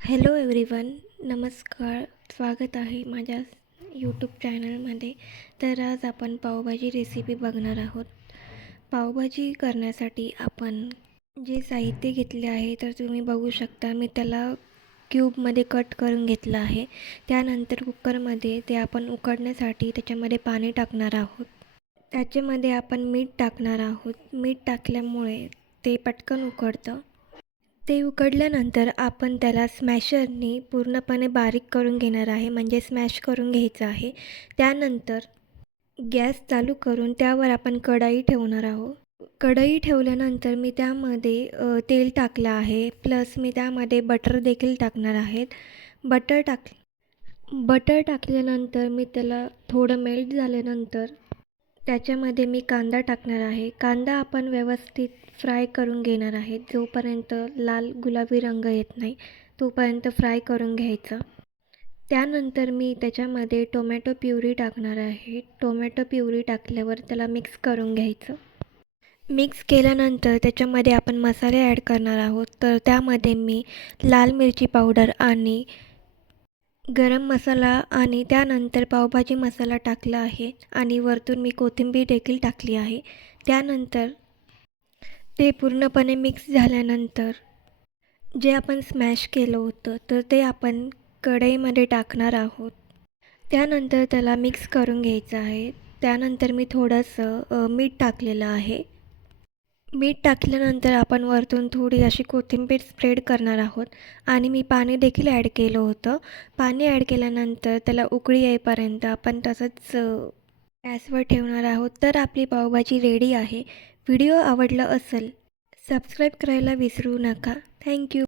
Hello everyone, नमस्कार. स्वागत आहे माझ्या यूट्यूब चॅनलमध्ये. तर आज आपण पावभाजी रेसिपी बघणार आहोत. पावभाजी करण्यासाठी आपण जे साहित्य घेतले आहे तर तुम्ही बघू शकता. मी त्याला क्यूबमध्ये कट करून घेतलं आहे. त्यानंतर कुकरमध्ये ते आपण उकडण्यासाठी त्याच्यामध्ये पाणी टाकणार आहोत. त्याच्यामध्ये आपण मीठ टाकणार आहोत. मीठ टाकल्यामुळे ते पटकन उकडतं. ते उकडल्यानंतर आपण त्याला स्मॅशरनी पूर्णपणे बारीक करून घेणार आहे, म्हणजे स्मॅश करून घ्यायचं आहे. त्यानंतर गॅस चालू करून त्यावर आपण कढई ठेवणार आहोत. कढई ठेवल्यानंतर मी त्यामध्ये तेल टाकलं आहे, प्लस मी त्यामध्ये बटर देखील टाकणार आहेत. बटर टाक बटर टाकल्यानंतर मी त्याला थोडं मेल्ट झाल्यानंतर त्याच्यामध्ये मी कांदा टाकणार आहे. कांदा आपण व्यवस्थित फ्राय करून घेणार आहे. जोपर्यंत लाल गुलाबी रंग येत नाही तोपर्यंत फ्राय करून घ्यायचा. त्यानंतर मी त्याच्यामध्ये टोमॅटो प्युरी टाकणार आहे. टोमॅटो प्युरी टाकल्यावर त्याला मिक्स करून घ्यायचं. मिक्स केल्यानंतर त्याच्यामध्ये आपण मसाले ॲड करणार आहोत. तर त्यामध्ये मी लाल मिरची पावडर आणि गरम मसाला आणि त्यानंतर पावभाजी मसाला टाकला आहे आणि वरतून मी कोथिंबीर देखील टाकली आहे. त्यानंतर ते पूर्णपणे मिक्स झाल्यानंतर जे आपण स्मॅश केलं होतं तर ते आपण कढईमध्ये टाकणार आहोत. त्यानंतर त्याला मिक्स करून घ्यायचं आहे. त्यानंतर मी थोडंसं मीठ टाकलेलं आहे. मीठ टाकल्यानंतर आपण वरतून थोडी अशी कोथिंबीर स्प्रेड करणार आहोत आणि मी पाणी देखील ॲड केलं होतं. पाणी ॲड केल्यानंतर त्याला उकळी येईपर्यंत आपण तसंच गॅसवर ठेवणार आहोत. तर आपली पावभाजी रेडी आहे. व्हिडिओ आवडला असेल सबस्क्राईब करायला विसरू नका. थँक्यू.